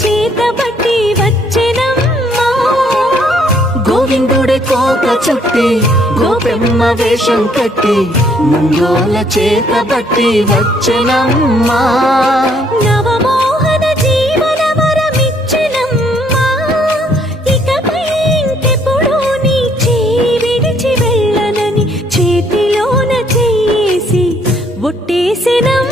చేతబట్టి వచ్చెనమ్మా గోవిందుడే కోక చుట్టి గోపెమ్మ వేషం కట్టి ముంగోల చేతబట్టి వచ్చెనమ్మా నవమోహన జీవన వరమిచ్చెనమ్మా ఇకపై ఇంకెప్పుడు నీ చేయి విడిచి వెళ్ళనని చేతిలోన చేసి ఒట్టేసెనమ్మా